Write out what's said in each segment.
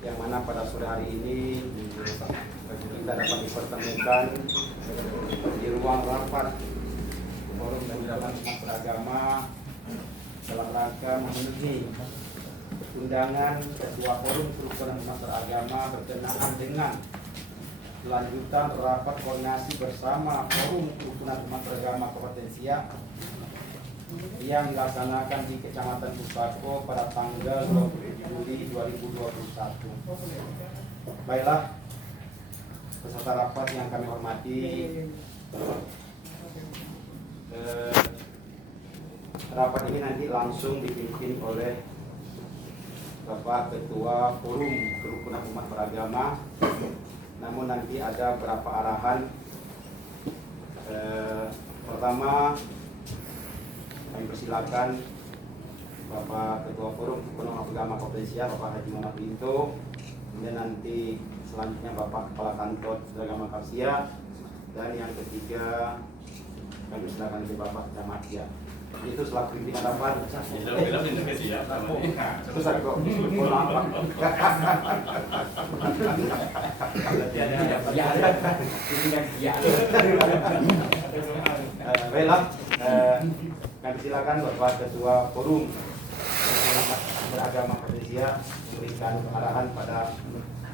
yang mana pada sore hari ini kita dapat dipertemukan di ruang rapat Forum Kebijakan Umat Beragama dalam rangka memenuhi undangan Ketua Forum Kerukunan Umat Beragama berkenaan dengan kelanjutan rapat koordinasi bersama Forum Kerukunan Umat Beragama Kabupaten Siak yang dilaksanakan di Kecamatan Pusako pada tanggal 20 Juli 2021. Baiklah, peserta rapat yang kami hormati, rapat ini nanti langsung dipimpin oleh Bapak Ketua Forum Kerukunan Umat Beragama. Namun nanti ada beberapa arahan. Pertama, kami persilakan Bapak Ketua Forum Kerukunan Umat Beragama Kabupaten Siak, Bapak Haji Muhammad Binto. Kemudian nanti selanjutnya Bapak Kepala Kantor Beragama Kapsia. Dan yang ketiga, kami persilakan ke Bapak Camat Siak. Itu selaku pimpinan rapat. Terus ada kok baiklah, kami silakan Bapak Ketua Forum Beragama Indonesia memberikan arahan pada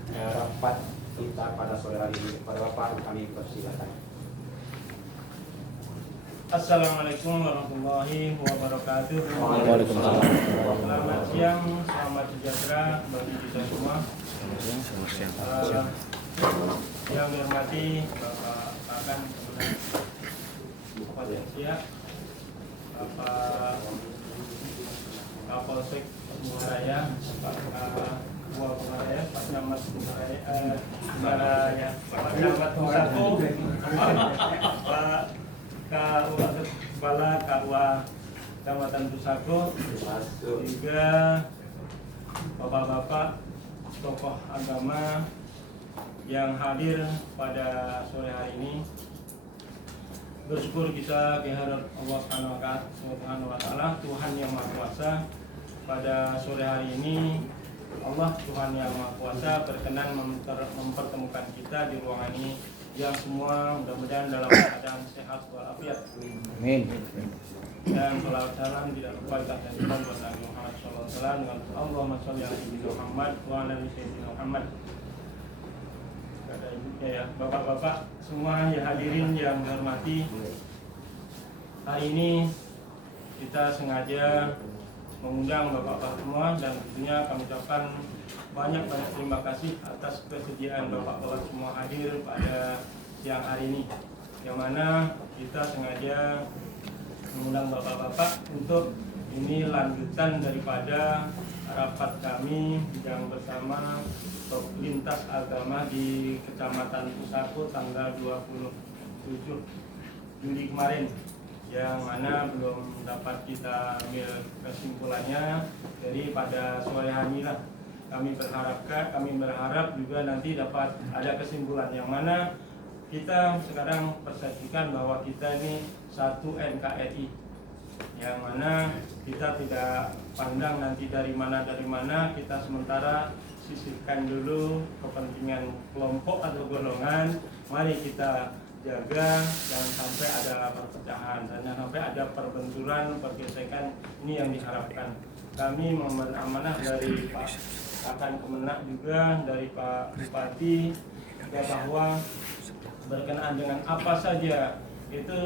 rapat kita pada sore hari ini. Kepada Bapak kami persilakan. Assalamualaikum warahmatullahi wabarakatuh. Waalaikumsalam. Selamat siang, selamat sejahtera bagi kita semua. Yang dihormati Bapak Kakan Kabupaten Siak, Bapak Kapolsek Bungaraya, Pak Ketua Bungaraya, Pak Camat Bungaraya, Pak Camat Pusako, Pak Kepala KUA Kecamatan Pusako, juga bapak-bapak tokoh agama yang hadir pada sore hari ini. Bersyukur kita kehadirat Allah Subhanahu wa Ta'ala, Tuhan yang Maha Kuasa. Pada sore hari ini Allah Tuhan yang Maha Kuasa berkenan mempertemukan kita di ruangan ini, yang semua mudah-mudahan dalam keadaan sehat walafiat. Amin. Dan salawat salam tidak lupa kita haturkan buat Nabi Muhammad SAW dengan Allahumma sholli ala sayyidina Muhammad wa ala ali sayyidina Muhammad. Kata ibunya ya, bapak-bapak semua yang hadirin yang dihormati, hari ini kita sengaja mengundang bapak-bapak semua, dan tentunya kami ucapkan banyak-banyak terima kasih atas kesediaan bapak-bapak semua hadir pada siang hari ini, yang mana kita sengaja mengundang bapak-bapak untuk ini lanjutan daripada rapat kami yang bersama lintas agama di Kecamatan Pusako tanggal 27 Juli kemarin, yang mana belum dapat kita ambil kesimpulannya. Jadi pada sore hari ini kami berharap juga nanti dapat ada kesimpulan, yang mana kita sekarang persepsikan bahwa kita ini satu NKRI, yang mana kita tidak pandang nanti dari mana, kita sementara sisihkan dulu kepentingan kelompok atau golongan. Mari kita jaga jangan sampai ada perpecahan dan jangan sampai ada perbenturan, pergesekan. Ini yang diharapkan. Kami memberi amanah dari Pak akan kemenak juga dari Pak Bupati ya, bahwa berkenaan dengan apa saja itu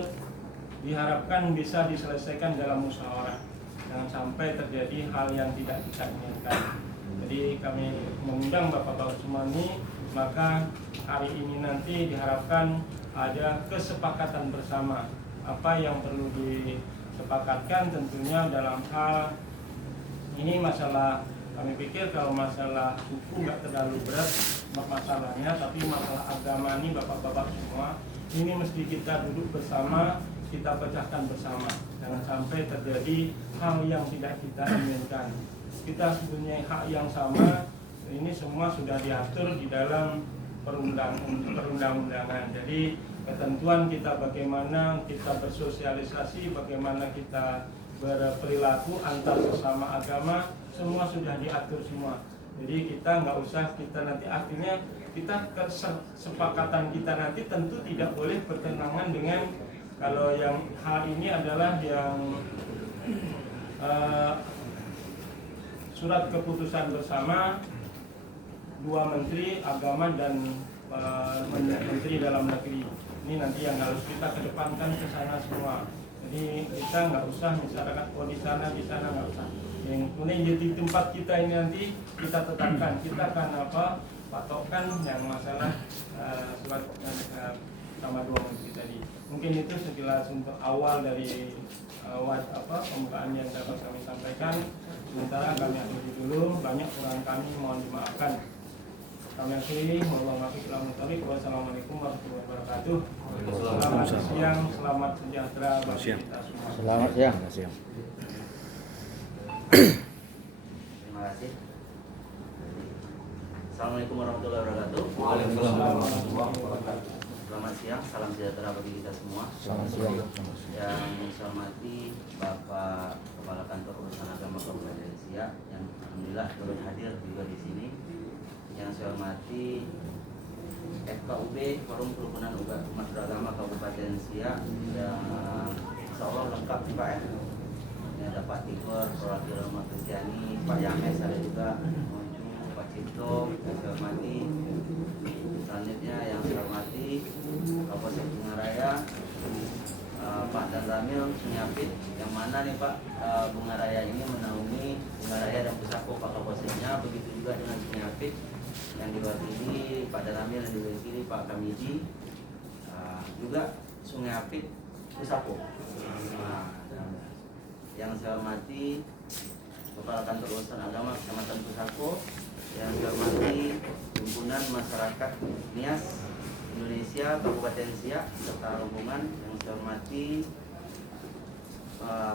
diharapkan bisa diselesaikan dalam musyawarah, jangan sampai terjadi hal yang tidak kita inginkan. Jadi kami mengundang bapak-bapak semua ini, maka hari ini nanti diharapkan ada kesepakatan bersama apa yang perlu disepakatkan. Tentunya dalam hal ini masalah, kami pikir kalau masalah hukum nggak terlalu berat masalahnya, tapi masalah agama ini bapak-bapak semua ini mesti kita duduk bersama, kita pecahkan bersama, jangan sampai terjadi hal yang tidak kita inginkan. Kita mempunyai hak yang sama, ini semua sudah diatur di dalam perundang-undangan. Jadi ketentuan kita bagaimana kita bersosialisasi, bagaimana kita berperilaku antar sesama agama, semua sudah diatur semua. Jadi kita nggak usah kita nanti artinya kita kesepakatan kita nanti tentu tidak boleh bertentangan dengan kalau yang hal ini adalah yang surat keputusan bersama dua menteri agama dan menteri dalam negeri. Ini nanti yang harus kita kedepankan ke sana semua. Jadi kita nggak usah masyarakat di sana nggak usah. Yang kemudian jadi tempat kita ini nanti kita tetapkan. Kita akan patokkan yang masalah surat sama dua menteri tadi. Mungkin itu sekilas untuk awal dari pembukaan yang dapat kami sampaikan. Sementara kami akhiri dulu. Banyak kurang kami mohon dimaafkan. Kami akhiri. Wassalamualaikum warahmatullahi wabarakatuh. Selamat siang, selamat sejahtera bagi kita semua. Selamat siang. Terima kasih. Assalamualaikum warahmatullahi wabarakatuh. Waalaikumsalam warahmatullahi wabarakatuh. Selamat siang, salam sejahtera bagi kita semua. Selamat siang. Yang saya hormati Bapak Kepala Kantor Urusan Agama Kabupaten Siak yang alhamdulillah turut hadir juga di sini. Yang saya hormati FKUB Forum Kerukunan Umat Beragama Kabupaten Siak dan insya Allah lengkap nih Pak ya. Ini ada Pak Tigor, perwakilan umat Kristiani, Pak Yames ada juga, Pak Cipto, yang saya hormati. Selanjutnya yang saya hormati Kapolsek Bungaraya, Pak Dan Ramil Sunyapit, yang mana nih Pak Bungaraya ini menaungi Bungaraya dan Pusako Pak Kapolseknya, begitu juga dengan Sunyapit yang diwakili Pak Dan Ramil yang diwakili Pak Kamiji, juga Sungai Apit Pusako. Yang saya hormati Kepala Kantor Urusan Agama Kecamatan Pusako, yang saya hormati Himpunan Masyarakat Nias Indonesia Kabupaten Siak serta rombongan, yang saya hormati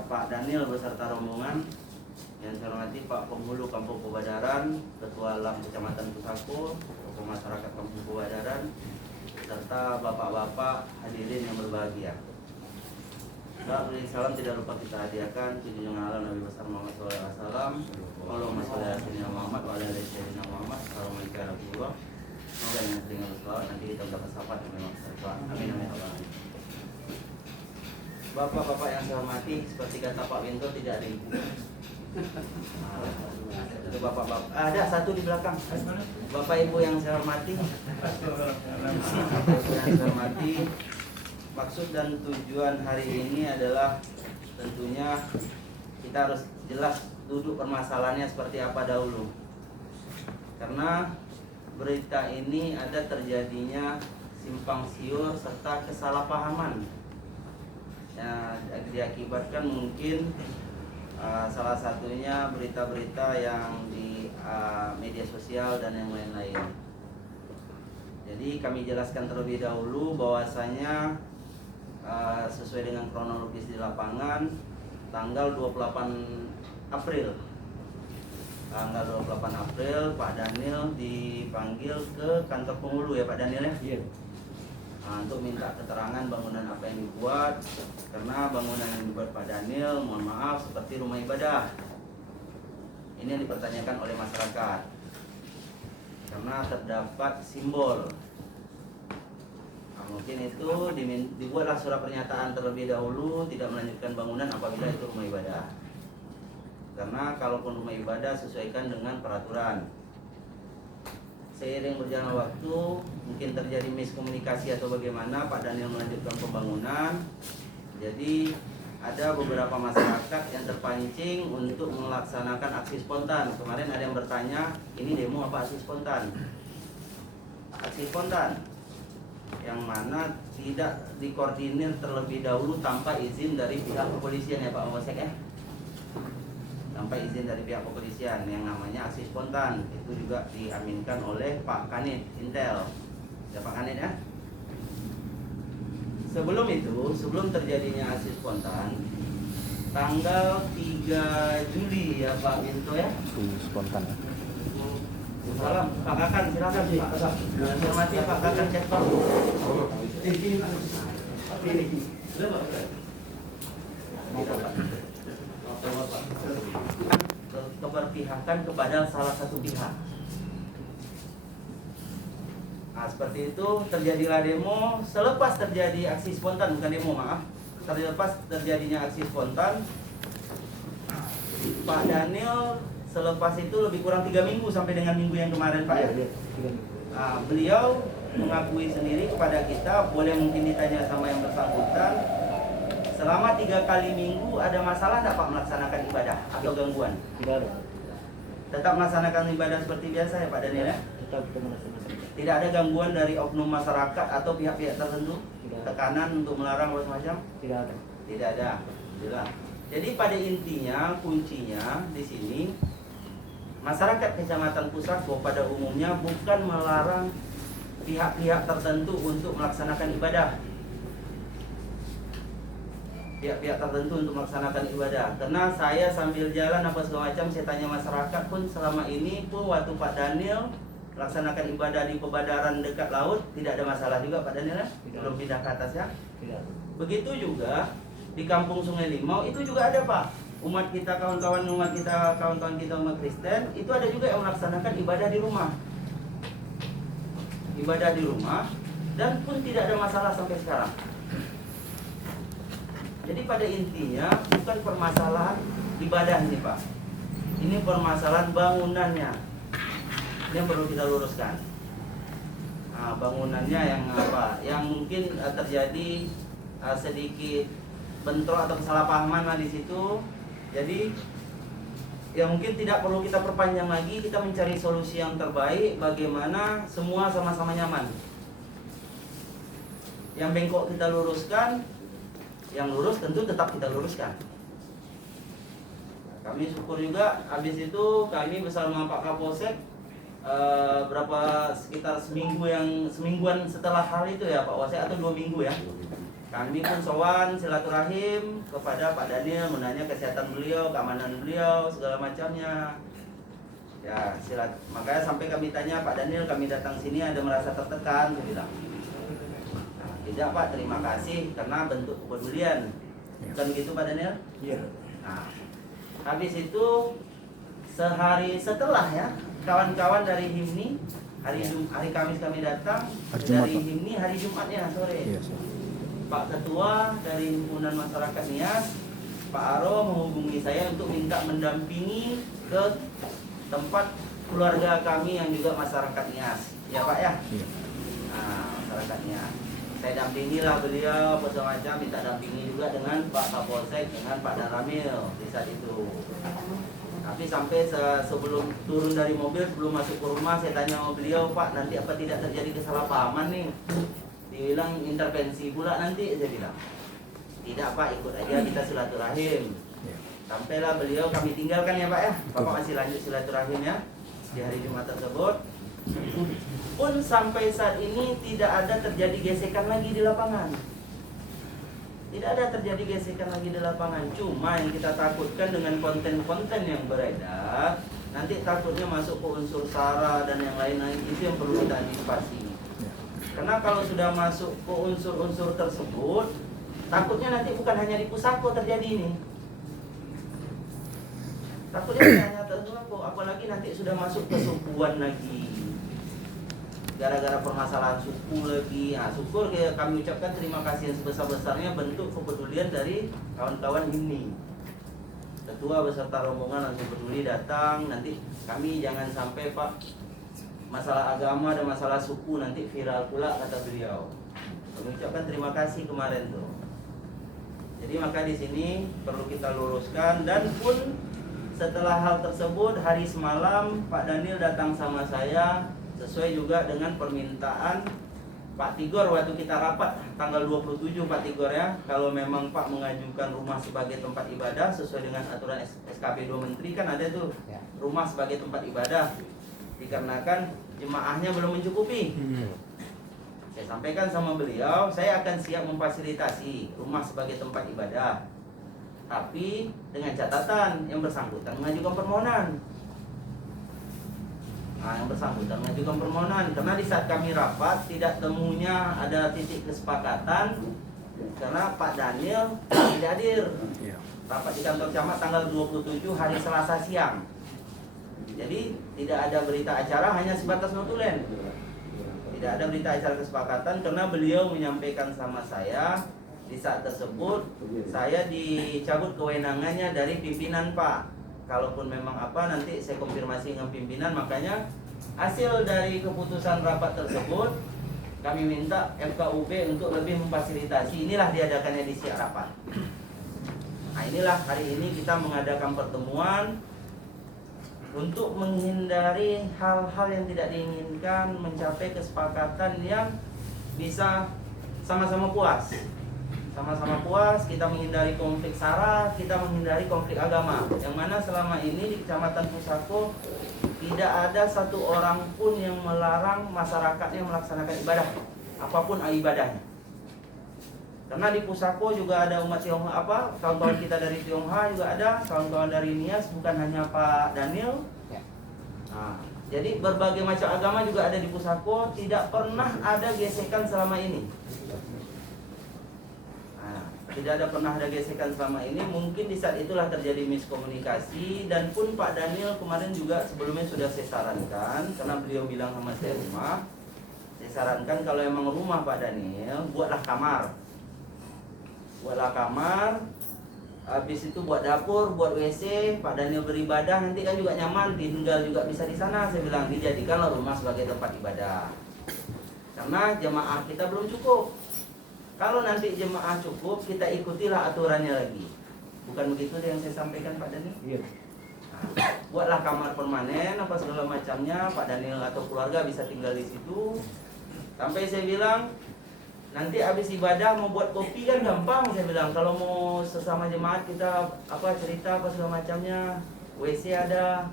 Pak Daniel beserta rombongan, yang saya hormati Pak Penghulu Kampung Pebadaran, Ketua LAM Kecamatan Pusako, tokoh masyarakat Kampung Pebadaran, serta bapak-bapak hadirin yang berbahagia. Salam tidak lupa kita hadiahkan junjungan ala Nabi besar Muhammad SAW. Allahumma sholli ala sayyidina Muhammad wa ala ali sayyidina Muhammad. Assalamualaikum warahmatullahi wabarakatuh. Semoga yang sering berselawat nanti kita mendapat syafaat dari Allah. Amin amin amin. Bapak-bapak yang saya hormati, seperti kata Pak Winto tidak ada ibu. Itu bapak-bapak. Ada satu di belakang. Bapak ibu yang saya hormati. Yang saya hormati. Maksud dan tujuan hari ini adalah tentunya kita harus jelas duduk permasalahannya seperti apa dahulu. Karena berita ini ada terjadinya simpang siur serta kesalahpahaman yang diakibatkan mungkin salah satunya berita-berita yang di media sosial dan yang lain-lain. Jadi kami jelaskan terlebih dahulu bahwasanya sesuai dengan kronologis di lapangan, tanggal 28 April Pak Daniel dipanggil ke kantor Penghulu ya Pak Daniel ya? Iya. Untuk minta keterangan bangunan apa yang dibuat, karena bangunan yang dibuat Pak Daniel mohon maaf seperti rumah ibadah. Ini yang dipertanyakan oleh masyarakat karena terdapat simbol. Mungkin itu dibuatlah surat pernyataan terlebih dahulu tidak melanjutkan bangunan apabila itu rumah ibadah. Karena kalaupun rumah ibadah sesuaikan dengan peraturan. Seiring berjalan waktu mungkin terjadi miskomunikasi atau bagaimana Pak Daniel melanjutkan pembangunan. Jadi ada beberapa masyarakat yang terpancing untuk melaksanakan aksi spontan. Kemarin ada yang bertanya, ini demo apa aksi spontan? Aksi spontan yang mana tidak dikoordinir terlebih dahulu tanpa izin dari pihak kepolisian ya Pak Kapolsek ya, tanpa izin dari pihak kepolisian, yang namanya aksi spontan itu juga diaminkan oleh Pak Kanit Intel ya Pak Kanit ya. Sebelum itu, sebelum terjadinya aksi spontan tanggal 3 Juli ya Pak Winto ya, Spontan ya. Salam, Pak Kakan, silakan Pak Kakan. Hormati Pak Kakan Sektor. Keberpihakan kepada salah satu pihak. Nah, seperti itu terjadilah demo. Selepas terjadi aksi spontan, bukan demo, maaf. Selepas terjadinya aksi spontan, Pak Daniel selepas itu lebih kurang 3 minggu sampai dengan minggu yang kemarin, Pak ya. Nah, beliau mengakui sendiri kepada kita, boleh mungkin ditanya sama yang bersangkutan, selama 3 kali minggu ada masalah tidak Pak melaksanakan ibadah atau gangguan? Tidak ada. Tetap melaksanakan ibadah seperti biasa ya Pak Daniel ya? Tetap kita melaksanakan. Tidak ada gangguan dari oknum masyarakat atau pihak-pihak tertentu? Tidak ada. Tekanan untuk melarang atau semacam? Tidak ada. Tidak ada. Jelas. Jadi pada intinya, kuncinya di sini, masyarakat Kecamatan Pusako pada umumnya bukan melarang pihak-pihak tertentu untuk melaksanakan ibadah. Pihak-pihak tertentu untuk melaksanakan ibadah. Karena saya sambil jalan apa segala macam, saya tanya masyarakat pun selama ini pun waktu Pak Daniel melaksanakan ibadah di pebadaran dekat laut, tidak ada masalah juga Pak Daniel ya? Tidak. Belum pindah ke atas ya? Tidak. Begitu juga di Kampung Sungai Limau itu juga ada Pak. Umat kita, kawan-kawan kita umat Kristen, itu ada juga yang melaksanakan ibadah di rumah. Ibadah di rumah dan pun tidak ada masalah sampai sekarang. Jadi pada intinya bukan permasalahan ibadah ini Pak. Ini permasalahan bangunannya. Ini yang perlu kita luruskan. Nah, bangunannya yang apa? Yang mungkin terjadi sedikit bentrok atau kesalahpahaman lah di situ. Jadi ya mungkin tidak perlu kita perpanjang lagi, kita mencari solusi yang terbaik bagaimana semua sama-sama nyaman. Yang bengkok kita luruskan, yang lurus tentu tetap kita luruskan. Kami syukur juga habis itu kami bersama Pak Kapolsek sekitar semingguan setelah hal itu ya Pak Wasek atau 2 minggu ya. Kami pun sowan silaturahim kepada Pak Daniel menanya kesehatan beliau, keamanan beliau, segala macamnya. Ya, makanya sampai kami tanya Pak Daniel, kami datang sini ada merasa tertekan, saya bilang. Nah, tidak Pak, terima kasih karena bentuk kepedulian. Bukan begitu Pak Daniel? Iya. Nah, habis itu sehari setelah ya, kawan-kawan dari HIMNI hari Kamis kami datang, Hari Jumat, dari Pak. HIMNI hari Jumatnya sore. Iya, sir. Pak Ketua dari Himpunan Masyarakat Nias, Pak Aro menghubungi saya untuk minta mendampingi ke tempat keluarga kami yang juga masyarakat Nias. Ya Pak ya? Iya. Nah, masyarakat Nias. Saya dampingilah beliau, macam minta dampingi juga dengan Pak Kapolsek, dengan Pak Daramil di saat itu. Tapi sampai sebelum turun dari mobil, sebelum masuk ke rumah, saya tanya sama beliau, Pak, nanti apa tidak terjadi kesalahpahaman nih? Dibilang intervensi pula nanti, saya bilang. Tidak Pak, ikut aja kita silaturahim. Sampailah beliau kami tinggalkan ya Pak ya. Bapak masih lanjut silaturahimnya di hari Jumat tersebut. Pun sampai saat ini tidak ada terjadi gesekan lagi di lapangan. Tidak ada terjadi gesekan lagi di lapangan. Cuma yang kita takutkan dengan konten-konten yang beredar, nanti takutnya masuk ke unsur SARA dan yang lain-lain, itu yang perlu kita antisipasi. Karena kalau sudah masuk ke unsur-unsur tersebut, takutnya nanti bukan hanya di Pusako terjadi ini. Takutnya bukan hanya Pusako, apalagi nanti sudah masuk ke sukuan lagi. Gara-gara permasalahan suku lagi. Nah, syukur kami ucapkan terima kasih yang sebesar-besarnya bentuk kepedulian dari kawan-kawan HIMNI. Ketua beserta rombongan langsung peduli datang. Nanti kami jangan sampai Pak, masalah agama dan masalah suku nanti viral pula, kata beliau. Kami ucapkan terima kasih kemarin tuh. Jadi maka di sini perlu kita luruskan, dan pun setelah hal tersebut hari semalam Pak Daniel datang sama saya sesuai juga dengan permintaan Pak Tigor waktu kita rapat tanggal 27 Pak Tigor ya, kalau memang Pak mengajukan rumah sebagai tempat ibadah sesuai dengan aturan SKP 2 Menteri kan ada tuh rumah sebagai tempat ibadah dikarenakan jemaahnya belum mencukupi. Saya sampaikan sama beliau, saya akan siap memfasilitasi rumah sebagai tempat ibadah, tapi dengan catatan yang bersangkutan mengajukan permohonan. Nah, yang bersangkutan mengajukan permohonan, karena di saat kami rapat tidak temunya ada titik kesepakatan karena Pak Daniel tidak hadir. Rapat di kantor camat tanggal 27 hari Selasa siang. Jadi tidak ada berita acara, hanya sebatas notulen. Tidak Tidak ada berita acara kesepakatan karena beliau menyampaikan sama saya di saat tersebut saya dicabut kewenangannya dari pimpinan Pak. Kalaupun memang apa nanti saya konfirmasi dengan pimpinan, makanya hasil dari keputusan rapat tersebut kami minta FKUP untuk lebih memfasilitasi. Inilah diadakannya di siang rapat. Nah inilah hari ini kita mengadakan pertemuan untuk menghindari hal-hal yang tidak diinginkan, mencapai kesepakatan yang bisa sama-sama puas. Sama-sama puas, kita menghindari konflik sara, kita menghindari konflik agama. Yang mana selama ini di Kecamatan Pusako tidak ada satu orang pun yang melarang masyarakatnya melaksanakan ibadah, apapun ibadahnya. Karena di Pusako juga ada umat Tionghoa, kawan-kawan kita dari Tionghoa juga ada, kawan-kawan dari Nias, bukan hanya Pak Daniel. Nah, jadi berbagai macam agama juga ada di Pusako, tidak pernah ada gesekan selama ini. Nah, tidak ada pernah ada gesekan selama ini. Mungkin di saat itulah terjadi miskomunikasi, dan pun Pak Daniel kemarin juga sebelumnya sudah saya sarankan, karena beliau bilang sama saya rumah. Saya sarankan kalau emang rumah Pak Daniel, buatlah kamar. Buatlah kamar, habis itu buat dapur, buat WC, Pak Daniel beribadah, nanti kan juga nyaman, tinggal juga bisa di sana. Saya bilang dijadikanlah rumah sebagai tempat ibadah. Karena jemaah kita belum cukup. Kalau nanti jemaah cukup, kita ikutilah aturannya lagi. Bukan begitu yang saya sampaikan Pak Daniel? Iya. Nah, buatlah kamar permanen, apa segala macamnya, Pak Daniel atau keluarga bisa tinggal di situ. Sampai saya bilang, nanti habis ibadah mau buat kopi kan gampang, saya bilang. Kalau mau sesama jemaat kita cerita apa segala macamnya, WC ada.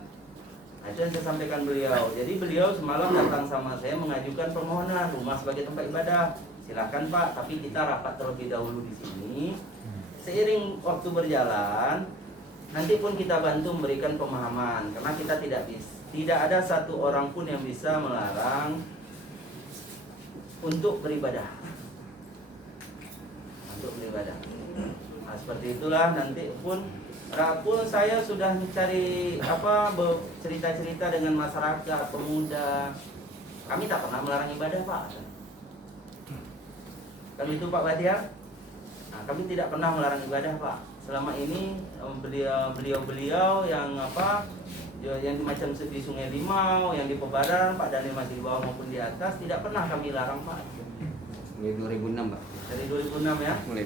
Nah, itu yang saya sampaikan beliau. Jadi beliau semalam datang sama saya mengajukan permohonan rumah sebagai tempat ibadah. Silahkan Pak, tapi kita rapat terlebih dahulu di sini. Seiring waktu berjalan, nanti pun kita bantu memberikan pemahaman. Karena kita tidak ada satu orang pun yang bisa melarang untuk beribadah. Untuk beribadah. Nah, seperti itulah nanti pun saya sudah mencari cerita-cerita dengan masyarakat, pemuda. Kami tak pernah melarang ibadah, Pak. Kan itu Pak Badiar? Nah, kami tidak pernah melarang ibadah, Pak. Selama ini beliau yang yang macam di Sungai Limau, yang di Pebaran, Pak Daniel masih di bawah maupun di atas, tidak pernah kami larang, Pak. Mulai 2006, Pak. Dari 2006 ya? Mulai